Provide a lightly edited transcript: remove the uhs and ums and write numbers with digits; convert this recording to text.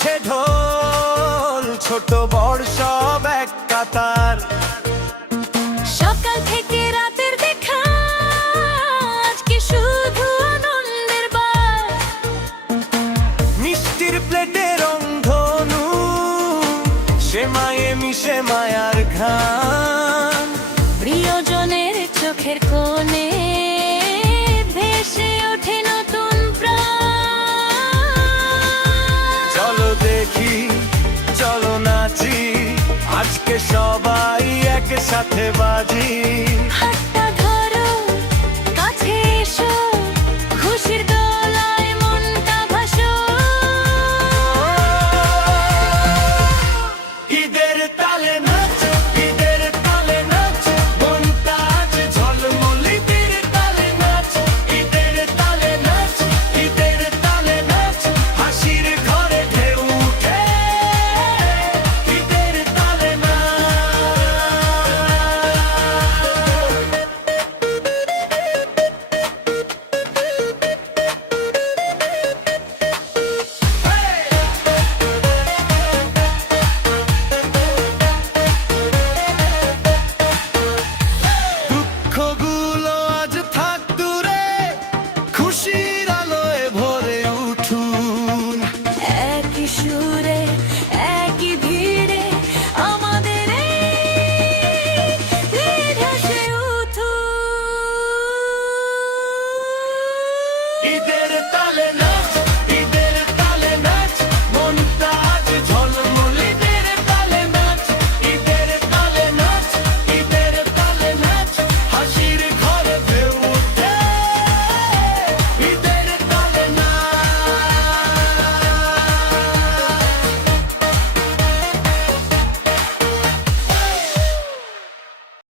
বাজছে ঢোল, ছোট বড় সব এক কাতার। সকাল থেকে রাতের দেখা, আজকে শুধু আনন্দের বার। মিষ্টির প্লেটে রংধনু, সেমায়ে মিশে মায়ার ঘ্রাণ। প্রিয়জনের চোখের কোণে ভেসে ওঠে নতুন প্রাণ। চলো দেখি, চলো নাচি, আজকে সবাই একসাথে বাজি।